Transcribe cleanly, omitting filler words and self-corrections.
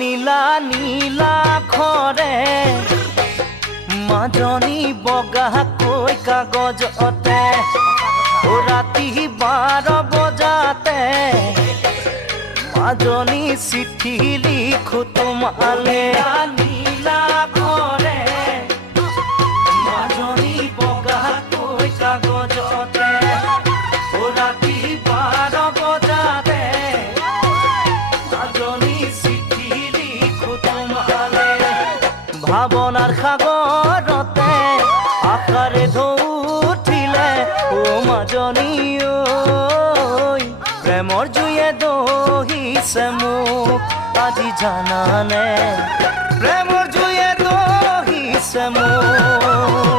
নীলা নীলা খৰে মাজনী বগাকৈ কাগজতে ৰাতি 12 বজাতে মাজনী চিঠি লিখো তোমালে নীলা খৰে মাজনী বগাকৈ কাগজতে ৰাতি 12 বজাতে মাজনী ভাৱনাৰ সাগৰতে আশাৰে ঢৌ উঠিলে ও মাজনী ঐ প্ৰেমৰ জুয়ে দহিছে মোক আজি জানানে প্ৰেমৰ জুয়ে দহিছে মোক